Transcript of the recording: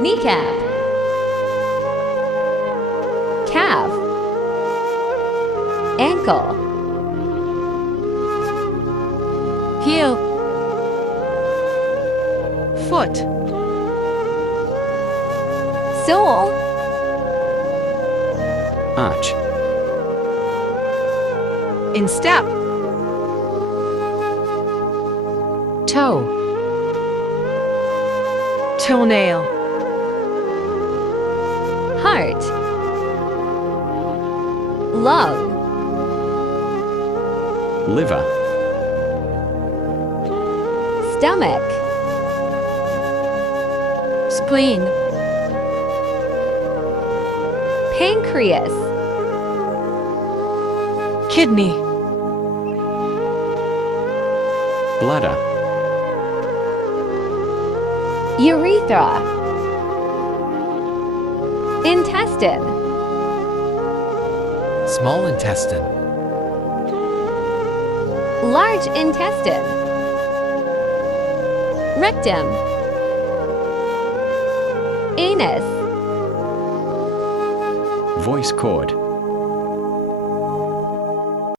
Kneecap. Calf. Ankle. Heel. Foot. Sole. Arch. Instep. Toe. Toenail. Heart. Lung. Liver. Stomach. Spleen. Pancreas. Kidney. Bladder. Urethra. Intestine. Small intestine. Large intestine. Rectum. Anus. Voice cord.